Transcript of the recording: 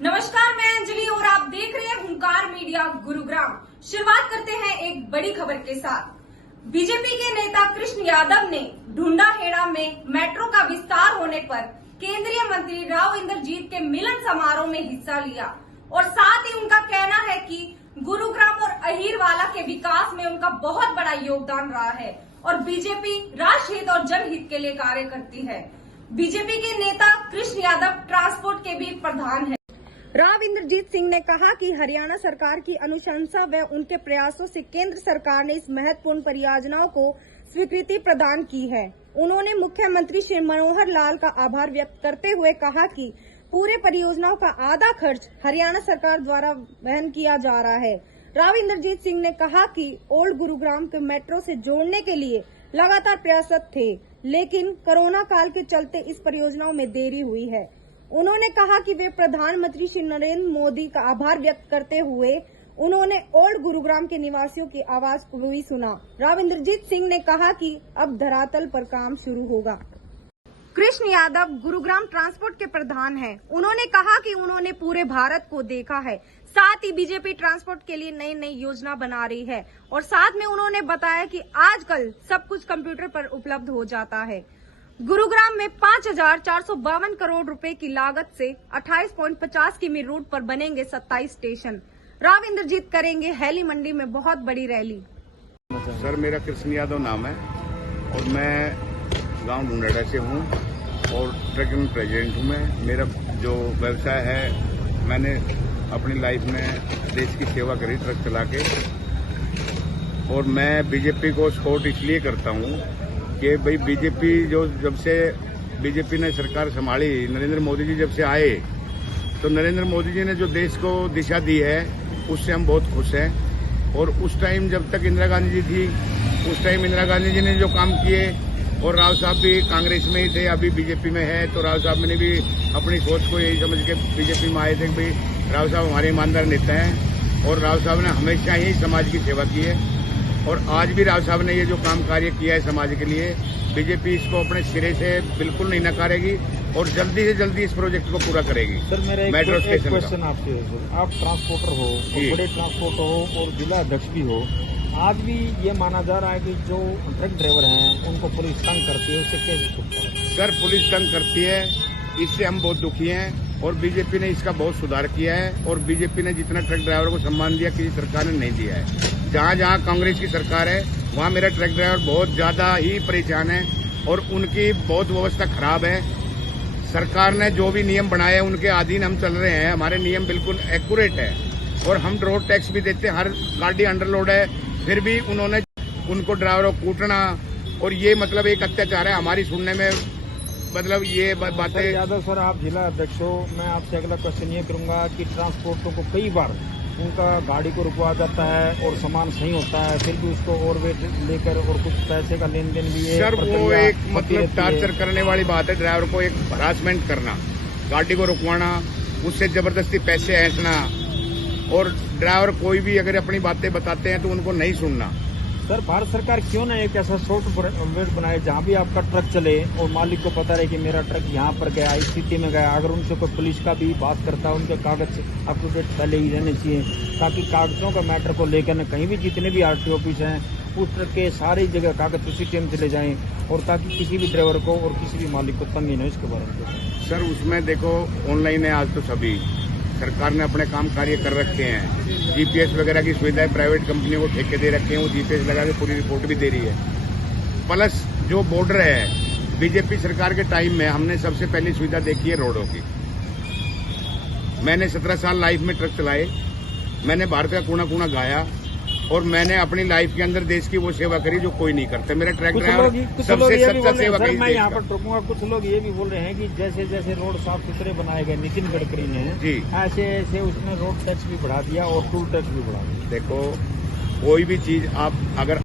नमस्कार, मैं अंजलि और आप देख रहे हैं हुंकार मीडिया गुरुग्राम। शुरुआत करते हैं एक बड़ी खबर के साथ। बीजेपी के नेता कृष्ण यादव ने ढूंढाहेड़ा में मेट्रो का विस्तार होने पर केंद्रीय मंत्री राव इंद्रजीत के मिलन समारोह में हिस्सा लिया और साथ ही उनका कहना है कि गुरुग्राम और अहीरवाला के विकास में उनका बहुत बड़ा योगदान रहा है और बीजेपी राष्ट्रहित और जनहित के लिए कार्य करती है। बीजेपी के नेता कृष्ण यादव ट्रांसपोर्ट के भी प्रधान है। राव इंद्रजीत सिंह ने कहा कि हरियाणा सरकार की अनुशंसा व उनके प्रयासों से केंद्र सरकार ने इस महत्वपूर्ण परियोजनाओं को स्वीकृति प्रदान की है। उन्होंने मुख्यमंत्री श्री मनोहर लाल का आभार व्यक्त करते हुए कहा कि पूरे परियोजनाओं का आधा खर्च हरियाणा सरकार द्वारा वहन किया जा रहा है। राव इंद्रजीत सिंह ने कहा कि ओल्ड गुरुग्राम को मेट्रो से जोड़ने के लिए लगातार प्रयासरत थे, लेकिन कोरोना काल के चलते इस परियोजनाओं में देरी हुई है। उन्होंने कहा कि वे प्रधानमंत्री श्री नरेंद्र मोदी का आभार व्यक्त करते हुए उन्होंने ओल्ड गुरुग्राम के निवासियों की आवाज को भी सुना। राव इंद्रजीत सिंह ने कहा कि अब धरातल पर काम शुरू होगा। कृष्ण यादव गुरुग्राम ट्रांसपोर्ट के प्रधान हैं। उन्होंने कहा कि उन्होंने पूरे भारत को देखा है, साथ ही बीजेपी ट्रांसपोर्ट के लिए नई नई योजना बना रही है और साथ में उन्होंने बताया कि आजकल सब कुछ कंप्यूटर पर उपलब्ध हो जाता है। गुरुग्राम में 5,452 करोड़ रुपए की लागत से 28.50 किमी रूट पर बनेंगे 27 स्टेशन। राव इंद्रजीत करेंगे हेली मंडी में बहुत बड़ी रैली। सर, मेरा कृष्ण यादव नाम है और मैं गांव ढूंढाहेड़ा से हूं और ट्रक यूनियन प्रेसिडेंट हूं। मैं मेरा जो व्यवसाय है, मैंने अपनी लाइफ में देश की सेवा करी ट्रक चला के, और मैं बीजेपी को सपोर्ट इसलिए करता हूं कि भाई बीजेपी जब से बीजेपी ने सरकार संभाली, नरेंद्र मोदी जी जब से आए, तो नरेंद्र मोदी जी ने जो देश को दिशा दी है उससे हम बहुत खुश हैं। और उस टाइम जब तक इंदिरा गांधी जी थी, उस टाइम इंदिरा गांधी जी ने जो काम किए, और राव साहब भी कांग्रेस में ही थे, अभी बीजेपी में है, तो राव साहब ने भी अपनी सोच को यही समझ के बीजेपी में आए थे कि भाई राव साहब हमारे ईमानदार नेता हैं और राव साहब ने हमेशा ही समाज की सेवा की है। और आज भी राव साहब ने ये जो काम कार्य किया है समाज के लिए, बीजेपी इसको अपने सिरे से बिल्कुल नहीं नकारेगी और जल्दी से जल्दी इस प्रोजेक्ट को पूरा करेगी। सर, मेरा एक क्वेश्चन आपसे है सर, आप ट्रांसपोर्टर हो, बड़े ट्रांसपोर्टर हो और जिला अध्यक्ष भी हो, आज भी ये माना जा रहा है कि जो ट्रक ड्राइवर हैं उनको पुलिस तंग करती है, उससे कैसे छूटता है? सर, पुलिस तंग करती है, इससे हम बहुत दुखी हैं और बीजेपी ने इसका बहुत सुधार किया है। और बीजेपी ने जितना ट्रक ड्राइवर को सम्मान दिया किसी सरकार ने नहीं दिया है। जहां जहां कांग्रेस की सरकार है वहां मेरा ट्रक ड्राइवर बहुत ज्यादा ही परेशान है और उनकी बहुत व्यवस्था खराब है। सरकार ने जो भी नियम बनाए उनके अधीन हम चल रहे हैं, हमारे नियम बिल्कुल एक्यूरेट है और हम रोड टैक्स भी देते हैं, हर गाड़ी अंडरलोड है, फिर भी उन्होंने उनको ड्राइवरों को कूटना और ये मतलब एक अत्याचार है हमारी सुनने में, मतलब ये बातें। यादव सर, आप जिला अध्यक्ष हो, मैं आपसे अगला क्वेश्चन ये करूंगा कि ट्रांसपोर्टरों को कई बार उनका गाड़ी को रुकवा जाता है और सामान सही होता है, फिर भी उसको ओवरवेट लेकर और कुछ पैसे का लेन देन भी है। सर, वो एक मतलब टार्चर करने वाली बात है, ड्राइवर को एक हरासमेंट करना, गाड़ी को रुकवाना, उससे जबरदस्ती पैसे ऐंठना, और ड्राइवर कोई भी अगर अपनी बातें बताते हैं तो उनको नहीं सुनना। सर, भारत सरकार क्यों ना एक ऐसा सॉफ्टवेयर बनाए जहां भी आपका ट्रक चले और मालिक को पता रहे कि मेरा ट्रक यहां पर गया, इस स्थिति में गया। अगर उनसे कोई पुलिस का भी बात करता है, उनके कागज अप टू डेट पहले ही रहने चाहिए, ताकि कागजों का मैटर को लेकर कहीं भी जितने भी आरटीओ ऑफिस हैं उस ट्रक के सारी जगह कागज उसी टाइम चले जाएं और ताकि किसी भी ड्राइवर को और किसी भी मालिक को तंग नहीं हो। इसके बारे में सर, उसमें देखो ऑनलाइन है आज, तो सभी सरकार ने अपने काम कार्य कर रखे हैं। जीपीएस वगैरह की सुविधाएं प्राइवेट कंपनियों को ठेके दे रखे हैं, वो जीपीएस लगा के पूरी रिपोर्ट भी दे रही है। प्लस जो बॉर्डर है, बीजेपी सरकार के टाइम में हमने सबसे पहली सुविधा देखी है रोडों की। मैंने 17 साल लाइफ में ट्रक चलाए, मैंने भारत का कोना कोना गाया और मैंने अपनी लाइफ के अंदर देश की वो सेवा करी जो कोई नहीं करता। मेरा ट्रक ड्राइवर सबसे सच्चा सेवा करी। मैं यहाँ पर टोकूंगा, कुछ लोग ये भी बोल रहे हैं कि जैसे जैसे रोड साफ सुथरे बनाए गए नितिन गडकरी ने जी, ऐसे ऐसे उसने रोड टैक्स भी बढ़ा दिया और टूल टैक्स भी बढ़ा दिया। देखो, कोई भी चीज आप अगर